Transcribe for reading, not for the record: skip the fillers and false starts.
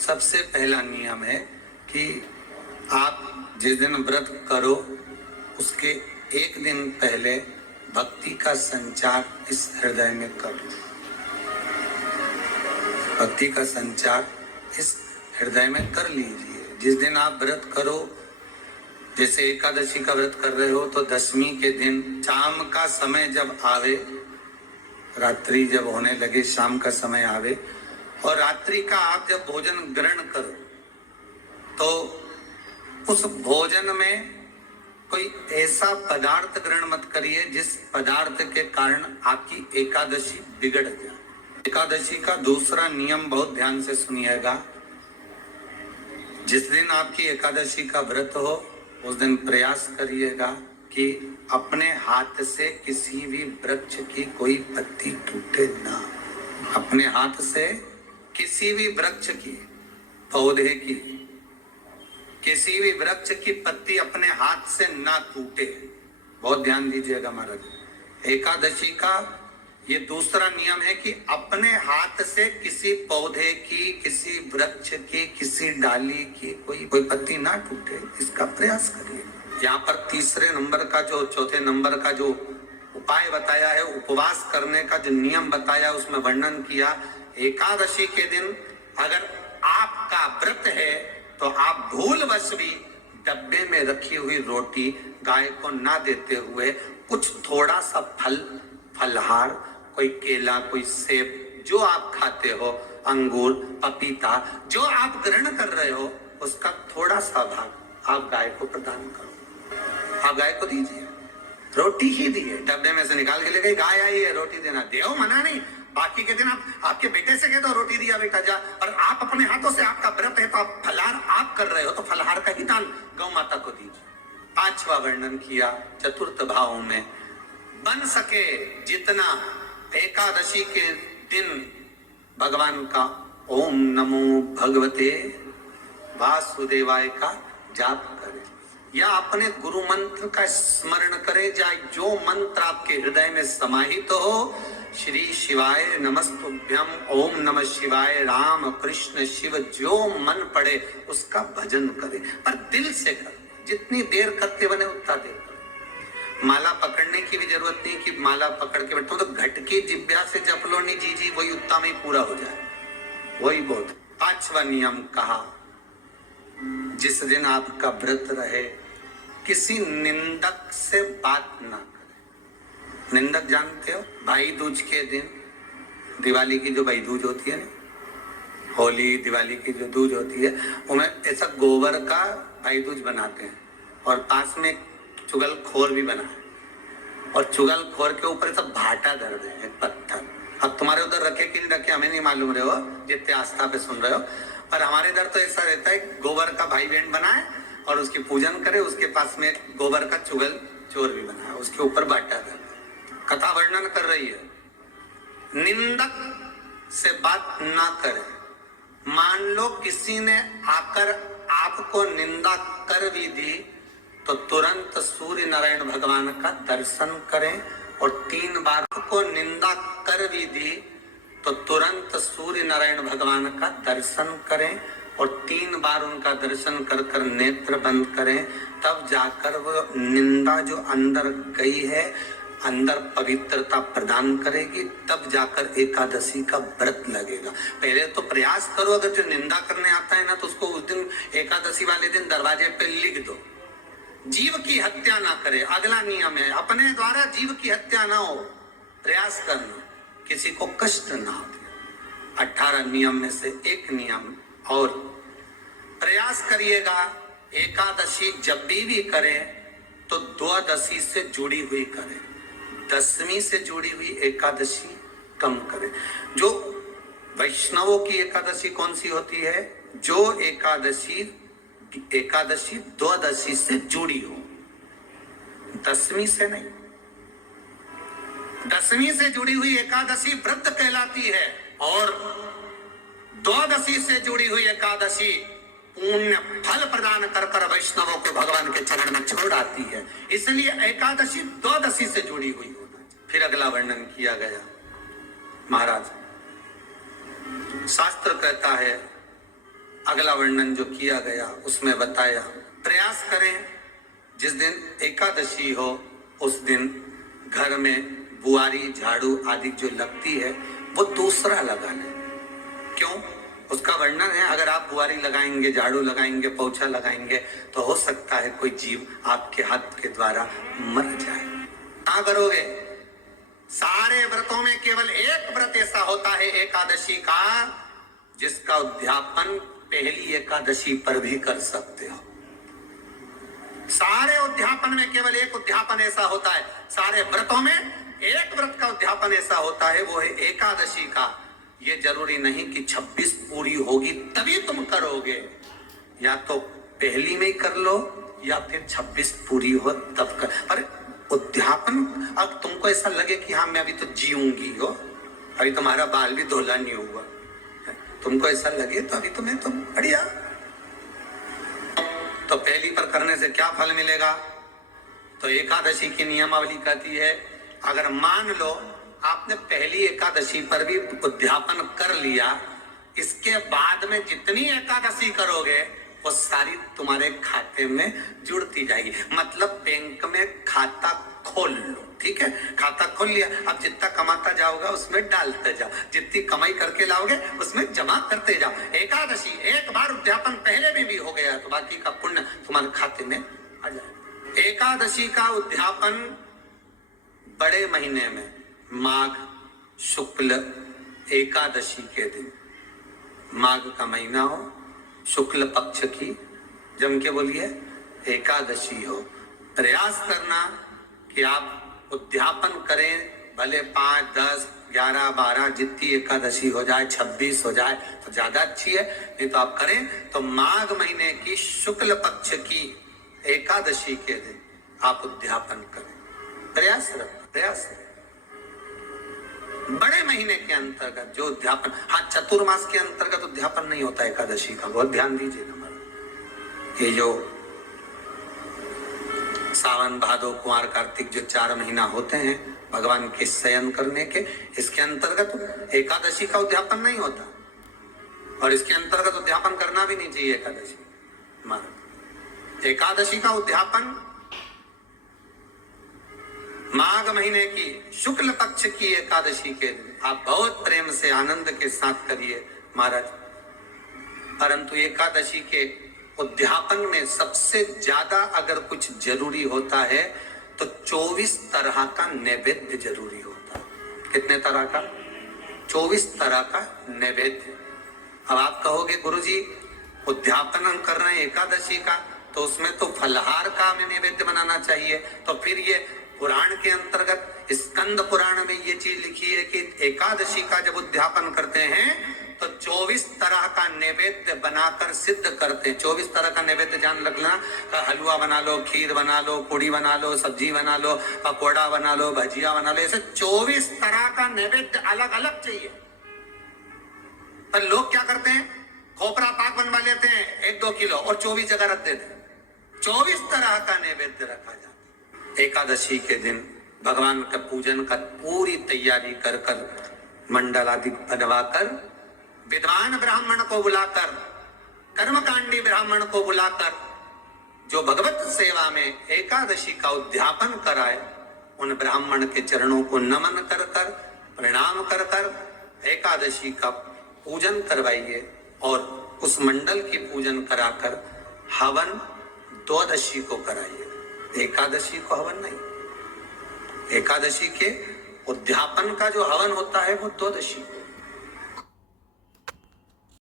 सबसे पहला नियम है कि आप जिस दिन व्रत करो उसके एक दिन पहले भक्ति का संचार इस हृदय में करो। भक्ति का संचार इस हृदय में कर लीजिए। जिस दिन आप व्रत करो, जैसे एकादशी का व्रत कर रहे हो तो दशमी के दिन शाम का समय जब आवे, रात्रि जब होने लगे, शाम का समय आवे और रात्रि का आप जब भोजन ग्रहण करो तो उस भोजन में कोई ऐसा पदार्थ ग्रहण मत करिए जिस पदार्थ के कारण आपकी एकादशी बिगड़ जाए। एकादशी का दूसरा नियम बहुत ध्यान से सुनिएगा। जिस दिन आपकी एकादशी का व्रत हो उस दिन प्रयास करिएगा कि अपने हाथ से किसी भी वृक्ष की कोई पत्ती टूटे ना। अपने हाथ से किसी भी वृक्ष की, पौधे की, किसी भी वृक्ष की पत्ती अपने हाथ से ना टूटे। बहुत ध्यान दीजिएगा महाराज। एकादशी का ये दूसरा नियम है कि अपने हाथ से किसी पौधे की, किसी वृक्ष की, किसी डाली की कोई पत्ती ना टूटे, इसका प्रयास करिए। यहाँ पर तीसरे नंबर का जो, चौथे नंबर का जो उपाय बताया है, उपवास करने का जो नियम बताया, उसमें वर्णन किया। एकादशी के दिन अगर आपका व्रत है तो आप भूलवश भी डब्बे में रखी हुई रोटी गाय को ना देते हुए कुछ थोड़ा सा फलहार, कोई केला, कोई सेब, जो आप खाते हो, अंगूर, पपीता, जो आप ग्रहण कर रहे हो, उसका थोड़ा सा भाग आप गाय को प्रदान करो। आप गाय को दीजिए, रोटी ही दिए। डब्बे में से निकाल के ले गई, गाय आई है, रोटी देना, देव मना नहीं। बाकी के दिन आप आपके बेटे से कह दो रोटी दिया बेटा जा, और आप अपने हाथों से, आपका व्रत है तो आप फलहार आप कर रहे हो तो फलहार का ही दान गौ माता को दीजिए। पांचवा वर्णन किया चतुर्थ भाव में, बन सके जितना एकादशी के दिन भगवान का ओम नमो भगवते वासुदेवाय का जाप करे या अपने गुरु मंत्र का स्मरण करे, या जो मंत्र आपके हृदय में समाहित हो, श्री शिवाय नमस्तुभ्यम, ओम नमः शिवाय, राम कृष्ण शिव, जो मन पड़े उसका भजन करे, पर दिल से कर। जितनी देर करते बने उतना देर कर। माला पकड़ने की भी जरूरत नहीं कि माला पकड़ के बैठो, तो घटकी जिब्या से जप लो नहीं जी वही उतना में पूरा हो जाए, वही बहुत। पांचवा नियम कहा, जिस दिन आपका व्रत रहे किसी निंदक से बात ना करें। निंदक जानते हो, भाई दूज के दिन, दिवाली की जो भाई दूज होती है ना, होली दिवाली की जो दूज होती है, उन्हें ऐसा गोबर का भाई दूज बनाते हैं और पास में चुगल खोर भी बना है और चुगल खोर के ऊपर सब भाटा धर दे, एक पत्थर। अब तुम्हारे उधर रखे कि नहीं रखे हमें नहीं मालूम रहे हो, जितने आस्था पे सुन रहे हो, पर हमारे इधर तो ऐसा रहता है, गोबर का भाई बहन बनाए और उसकी पूजन करे, उसके पास में गोबर का चुगल चोर भी बनाए, उसके ऊपर बाटा धर। कथा वर्णन कर रही है, निंदक से बात ना करें। मान लो किसी ने आकर आपको निंदा कर भी दी तो तुरंत सूर्य नारायण भगवान का दर्शन करें, और 3 बार को निंदा कर भी दी तो तुरंत सूर्य नारायण भगवान का दर्शन करें और 3 बार उनका दर्शन कर कर नेत्र बंद करें, तब जाकर वो निंदा जो अंदर गई है, अंदर पवित्रता प्रदान करेगी, तब जाकर एकादशी का व्रत लगेगा। पहले तो प्रयास करो, अगर जो निंदा करने आता है ना तो उसको उस दिन एकादशी वाले दिन दरवाजे पे लिख दो, जीव की हत्या ना करे। अगला नियम है, अपने द्वारा जीव की हत्या ना हो, प्रयास करना, किसी को कष्ट ना हो। 18 नियम में से एक नियम और, प्रयास करिएगा एकादशी जब भी करें तो द्वादशी से जुड़ी हुई करें, दशमी से जुड़ी हुई एकादशी कम करें। जो वैष्णवों की एकादशी कौन सी होती है? जो एकादशी द्वादशी से जुड़ी हो, दशमी से नहीं। दशमी से जुड़ी हुई एकादशी व्रत कहलाती है और द्वादशी से जुड़ी हुई एकादशी पुण्य फल प्रदान कर कर वैष्णवों को भगवान के चरण में छोड़ आती है। इसलिए एकादशी द्वादशी से जुड़ी हुई होना चाहिए। फिर अगला वर्णन किया गया, महाराज शास्त्र कहता है अगला वर्णन जो किया गया उसमें बताया, प्रयास करें जिस दिन एकादशी हो उस दिन घर में बुआरी झाड़ू आदि जो लगती है वो दूसरा लगा लें। क्यों? उसका वर्णन है, अगर आप बुआरी लगाएंगे, झाड़ू लगाएंगे, पोछा लगाएंगे तो हो सकता है कोई जीव आपके हाथ के द्वारा मर जाए। क्या करोगे? सारे व्रतों में केवल एक व्रत ऐसा होता है एकादशी का जिसका उद्यापन पहली एकादशी पर भी कर सकते हो। सारे उद्यापन में केवल एक उद्यापन ऐसा होता है, सारे व्रतों में एक व्रत का उद्यापन ऐसा होता है, वो है एकादशी का। ये जरूरी नहीं कि 26 पूरी होगी तभी तुम करोगे, या तो पहली में ही कर लो या फिर 26 पूरी हो तब कर। पर उद्यापन, अब तुमको ऐसा लगे कि हाँ मैं अभी तो जीऊंगी हो, अभी तुम्हारा बाल भी धोला नहीं हुआ, तुमको ऐसा लगे तो अभी तो मैं तो बढ़िया, तो पहली पर करने से क्या फल मिलेगा? तो एकादशी की नियमावली कहती है, अगर मान लो आपने पहली एकादशी पर भी उद्यापन कर लिया, इसके बाद में जितनी एकादशी करोगे वो सारी तुम्हारे खाते में जुड़ती जाएगी। मतलब बैंक में खाता खोल लो, ठीक है? खाता खोल लिया, अब जितना कमाता जाओगे उसमें डालते जाओ, जितनी कमाई करके लाओगे उसमें जमा करते जाओ। एकादशी एक बार उद्यापन पहले में भी हो गया तो बाकी का पुण्य तुम्हारे खाते में आ जाए। एकादशी का उद्यापन बड़े महीने में माघ शुक्ल एकादशी के दिन, माघ का महीना हो, शुक्ल पक्ष की जम के बोलिए एकादशी हो, प्रयास करना कि आप उद्यापन करें, भले 5, 10, 11, 12 जितनी एकादशी हो जाए, 26 हो जाए तो ज्यादा अच्छी है, नहीं तो आप करें तो माघ महीने की शुक्ल पक्ष की एकादशी के दिन आप उद्यापन करें। प्रयास रखें। बड़े महीने के अंतर्गत जो उद्यापन, हाँ चतुर्मास के अंतर्गत उद्यापन नहीं होता एकादशी का, बहुत ध्यान दीजिएगा। ये जो सावन भादो कुंवर कार्तिक जो 4 महीना होते हैं भगवान के शयन करने के, इसके अंतर्गत एकादशी का उद्यापन नहीं होता, और इसके अंतर्गत उद्यापन करना भी नहीं चाहिए एकादशी। एकादशी का उद्यापन माघ महीने की शुक्ल पक्ष की एकादशी के दिन आप बहुत प्रेम से आनंद के साथ करिए महाराज। परंतु एकादशी के उद्यापन में सबसे ज्यादा अगर कुछ जरूरी होता है तो 24 तरह का नैवेद्य जरूरी होता है। कितने तरह का? 24 तरह का नैवेद्य। अब आप कहोगे गुरुजी उद्यापन हम कर रहे हैं एकादशी का, तो उसमें तो फलहार का हमें नैवेद्य बनाना चाहिए। तो फिर ये पुराण के अंतर्गत स्कंद पुराण में ये चीज लिखी है कि एकादशी का जब उद्यापन करते हैं तो 24 तरह का नैवेद्य बनाकर सिद्ध करते हैं। 24 तरह का नैवेद्य जान रखना, हलवा बना लो, खीर बना लो, पूड़ी बना लो, सब्जी बना लो, पकौड़ा बना लो, भजिया बना लो, ऐसे 24 तरह का नैवेद्य अलग अलग चाहिए। पर लोग क्या करते हैं, खोपरा पाक बनवा लेते हैं 1-2 किलो और 24 जगह रख देते हैं। 24 तरह का नैवेद्य रखा जाता है। एकादशी के दिन भगवान का पूजन का पूरी तैयारी कर मंडल आदि बनवाकर, विद्वान ब्राह्मण को बुलाकर, कर्मकांडी ब्राह्मण को बुलाकर जो भगवत सेवा में एकादशी का उद्यापन कराए, उन ब्राह्मण के चरणों को नमन कर प्रणाम कर एकादशी का पूजन करवाइए, और उस मंडल की पूजन कराकर हवन द्वादशी को कराइए। एकादशी को हवन नहीं, एकादशी के उद्यापन का जो हवन होता है वो द्वादशी।